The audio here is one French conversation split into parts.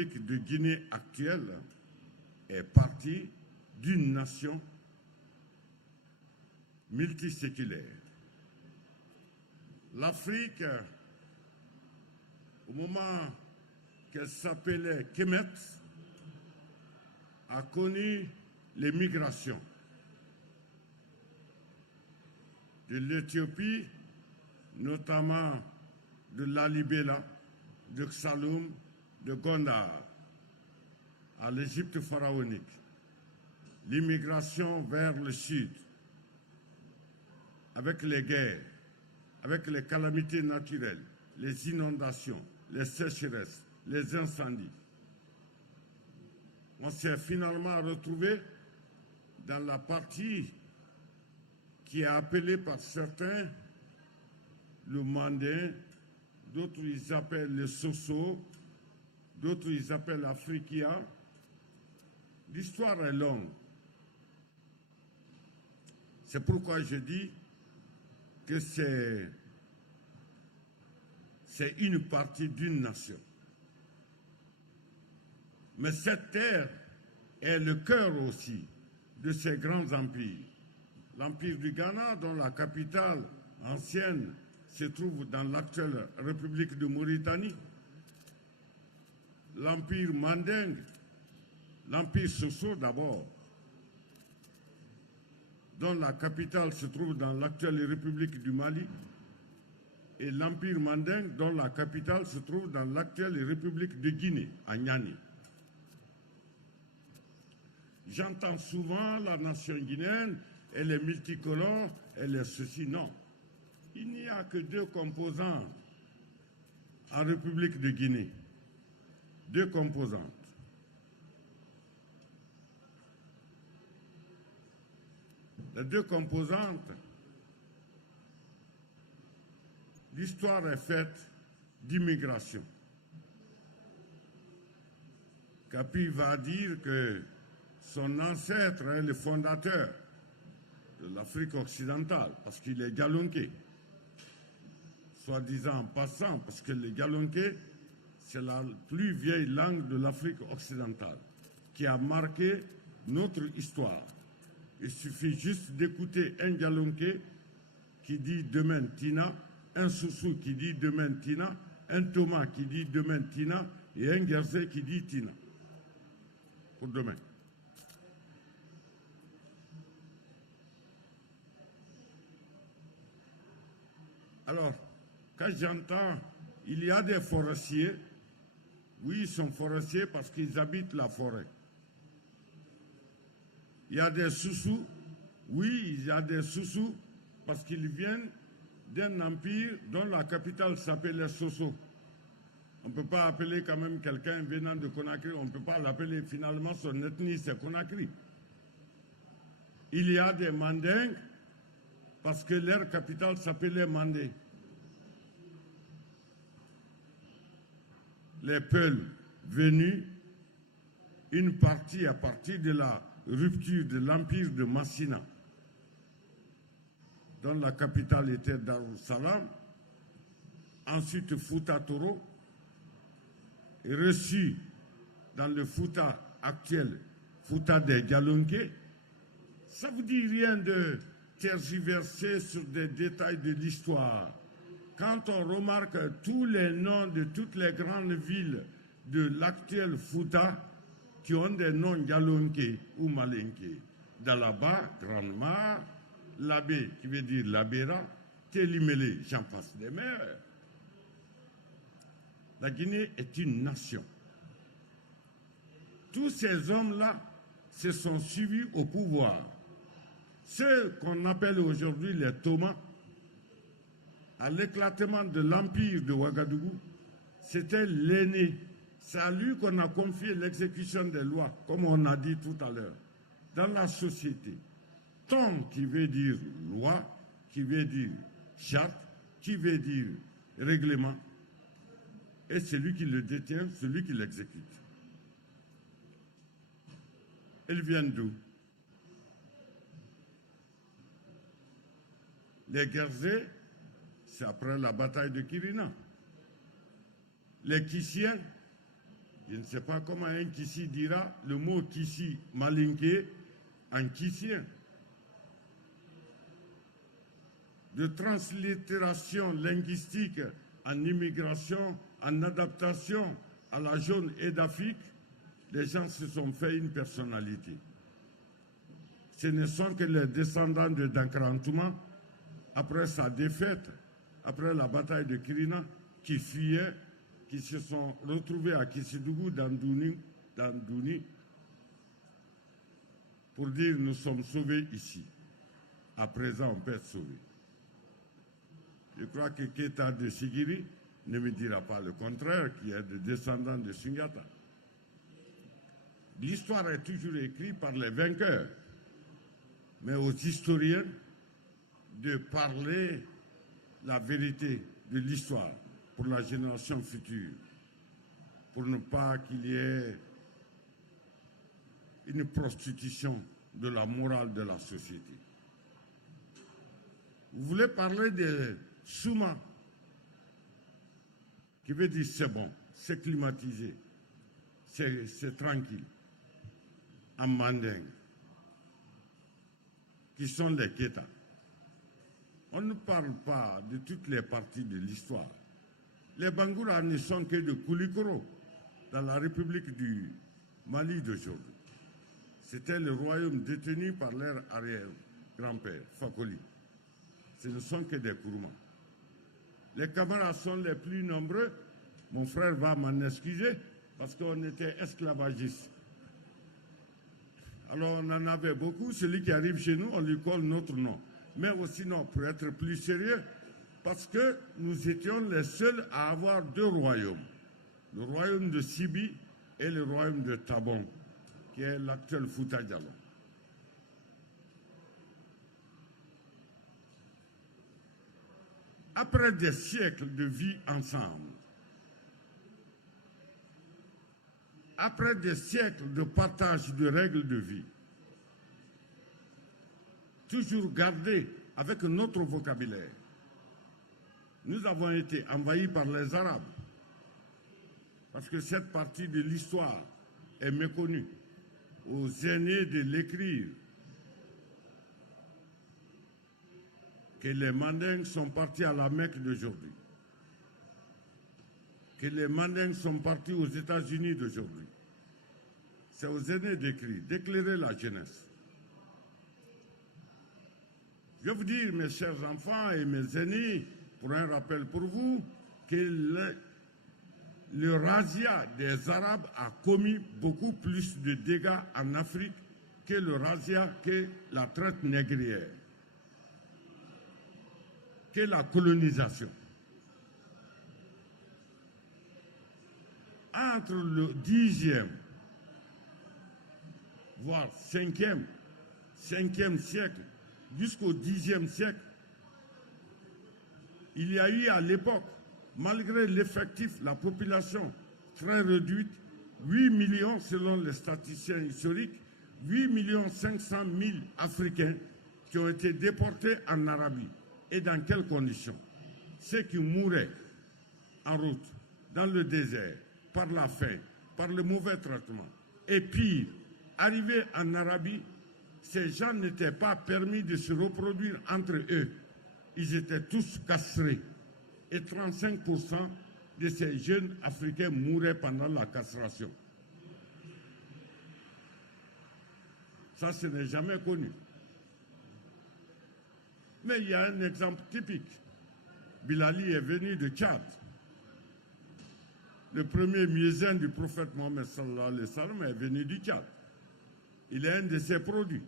République de Guinée actuelle est partie d'une nation multiséculaire. L'Afrique, au moment qu'elle s'appelait Kemet, a connu les migrations de l'Éthiopie, notamment de Lalibela, de Xaloum, de Gondar, à l'Égypte pharaonique, l'immigration vers le sud, avec les guerres, avec les calamités naturelles, les inondations, les sécheresses, les incendies. On s'est finalement retrouvé dans la partie qui est appelée par certains le Mandin, d'autres ils appellent le Soso, d'autres ils appellent l'Afriquia. L'histoire est longue. C'est pourquoi je dis que c'est une partie d'une nation. Mais cette terre est le cœur aussi de ces grands empires. L'empire du Ghana, dont la capitale ancienne se trouve dans l'actuelle République de Mauritanie. L'empire Manding, l'empire Soso d'abord, dont la capitale se trouve dans l'actuelle République du Mali, et l'empire Manding, dont la capitale se trouve dans l'actuelle République de Guinée, à Niani. J'entends souvent la nation guinéenne, elle est multicolore, elle est ceci. Non. Il n'y a que deux composants en République de Guinée. Deux composantes. Les deux composantes, l'histoire est faite d'immigration. Kapi va dire que son ancêtre est le fondateur de l'Afrique occidentale, parce qu'il est galonqué. Soi-disant en passant, parce que le galonqué, c'est la plus vieille langue de l'Afrique occidentale, qui a marqué notre histoire. Il suffit juste d'écouter un galonqué qui dit demain Tina, un Soussou qui dit demain Tina, un Thomas qui dit demain Tina, et un Guerzé qui dit Tina, pour demain. Alors, quand j'entends, il y a des forestiers, oui, ils sont forestiers parce qu'ils habitent la forêt. Il y a des Soussous, oui, il y a des Soussous parce qu'ils viennent d'un empire dont la capitale s'appelait Soso. On ne peut pas appeler quand même quelqu'un venant de Conakry, on ne peut pas l'appeler finalement, son ethnie c'est Conakry. Il y a des Mandingues parce que leur capitale s'appelait Mandé. Les Peuls venus, une partie à partir de la rupture de l'empire de Massina, dont la capitale était Darussalam, ensuite Fouta Toro, et reçu dans le Fouta actuel, Fouta des Galonqués. Ça ne vous dit rien de tergiverser sur des détails de l'histoire. Quand on remarque tous les noms de toutes les grandes villes de l'actuel Fouta qui ont des noms Galonqués ou Malinqués, Dalaba, Grand'Mare, Labé qui veut dire Labéra, Télimélé, j'en passe des mers. La Guinée est une nation. Tous ces hommes-là se sont suivis au pouvoir. Ceux qu'on appelle aujourd'hui les Thomas, à l'éclatement de l'empire de Ouagadougou, c'était l'aîné. C'est à lui qu'on a confié l'exécution des lois, comme on a dit tout à l'heure, dans la société. Ton qui veut dire loi, qui veut dire charte, qui veut dire règlement, et celui qui le détient, celui qui l'exécute. Ils viennent d'où? Les Guerzés, c'est après la bataille de Kirina. Les Kissiens, Je ne sais pas comment un Kissi dira le mot Kissi malinqué en kissien. De translittération linguistique en immigration, en adaptation à la jaune et d'Afrique, les gens se sont fait une personnalité. Ce ne sont que les descendants de Dankarantouma, après sa défaite, après la bataille de Kirina, qui fuyaient, qui se sont retrouvés à Kissidougou, dans Douni, pour dire nous sommes sauvés ici. À présent, on peut être sauvés. Je crois que Keita de Sigiri ne me dira pas le contraire, qui est des descendants de Sungata. L'histoire est toujours écrite par les vainqueurs, mais aux historiens de parler la vérité de l'histoire pour la génération future, pour ne pas qu'il y ait une prostitution de la morale de la société. Vous voulez parler de Souma, qui veut dire c'est bon, c'est climatisé, c'est tranquille, en mandingue, qui sont les Keita. On ne parle pas de toutes les parties de l'histoire. Les Bangoura ne sont que de Koulikoro, dans la République du Mali d'aujourd'hui. C'était le royaume détenu par leur arrière-grand-père, Fakoli. Ce ne sont que des Kouroumans. Les camarades sont les plus nombreux. Mon frère va m'en excuser parce qu'on était esclavagistes. Alors on en avait beaucoup. Celui qui arrive chez nous, on lui colle notre nom. Mais aussi, non, pour être plus sérieux, parce que nous étions les seuls à avoir deux royaumes. Le royaume de Sibi et le royaume de Tabon, qui est l'actuel Fouta Djallon. Après des siècles de vie ensemble, après des siècles de partage de règles de vie, toujours gardées avec notre vocabulaire, nous avons été envahis par les Arabes, parce que cette partie de l'histoire est méconnue aux aînés de l'écrire, que les Mandingues sont partis à la Mecque d'aujourd'hui, que les Mandingues sont partis aux États-Unis d'aujourd'hui. C'est aux aînés d'écrire, d'éclairer la jeunesse. Je vais vous dire, mes chers enfants et mes aînés, pour un rappel pour vous, que le razzia des Arabes a commis beaucoup plus de dégâts en Afrique que le razzia, que la traite négrière, que la colonisation. Entre le 10e, voire 5e siècle, jusqu'au 10e siècle, il y a eu à l'époque, malgré l'effectif, la population très réduite, 8 millions selon les statisticiens historiques, 8 500 000 Africains qui ont été déportés en Arabie. Et dans quelles conditions? Ceux qui mouraient en route, dans le désert, par la faim, par le mauvais traitement. Et pire, arrivés en Arabie, ces gens n'étaient pas permis de se reproduire entre eux. Ils étaient tous castrés. Et 35% de ces jeunes Africains mouraient pendant la castration. Ça, ce n'est jamais connu. Mais il y a un exemple typique. Bilali est venu de Tchad. Le premier muezzin du prophète Mohammed sallallahu alayhi wa sallam est venu du Tchad. Il est un de ses produits.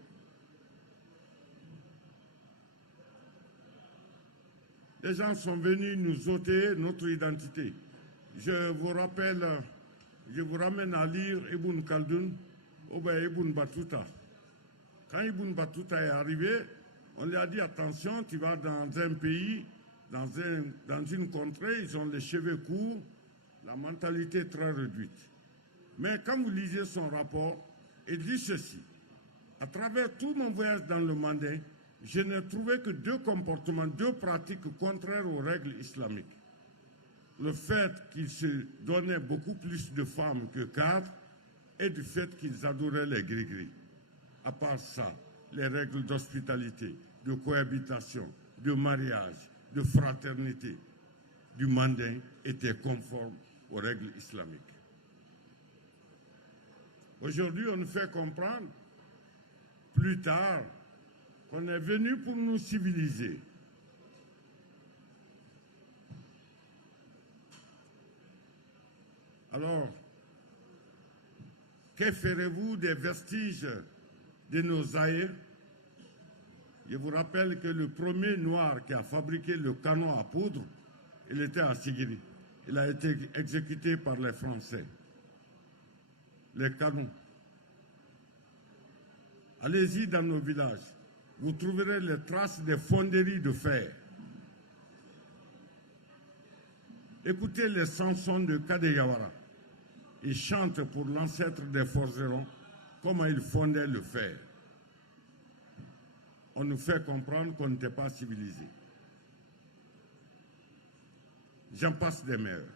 Les gens sont venus nous ôter notre identité. Je vous rappelle, je vous ramène à lire Ibn Khaldoun ou Ibn Battuta. Quand Ibn Battuta est arrivé, on lui a dit attention, tu vas dans un pays, dans une contrée, ils ont les cheveux courts, la mentalité très réduite. Mais quand vous lisez son rapport, il dit ceci. À travers tout mon voyage dans le Mandin, je n'ai trouvé que deux comportements, deux pratiques contraires aux règles islamiques. le fait qu'ils se donnaient beaucoup plus de femmes que cadres et du fait qu'ils adoraient les gris-gris. À part ça, les règles d'hospitalité, de cohabitation, de mariage, de fraternité du Manding étaient conformes aux règles islamiques. Aujourd'hui, on nous fait comprendre, plus tard, qu'on est venu pour nous civiliser. Alors, que ferez-vous des vestiges de nos aïeux? Je vous rappelle que le premier noir qui a fabriqué le canon à poudre, il était à Sigiri. Il a été exécuté par les Français. Les canons. Allez-y dans nos villages. Vous trouverez les traces des fonderies de fer. Écoutez les chansons de Kadeyawara. Ils chantent pour l'ancêtre des forgerons comment ils fondaient le fer. On nous fait comprendre qu'on n'était pas civilisé. J'en passe des meilleurs.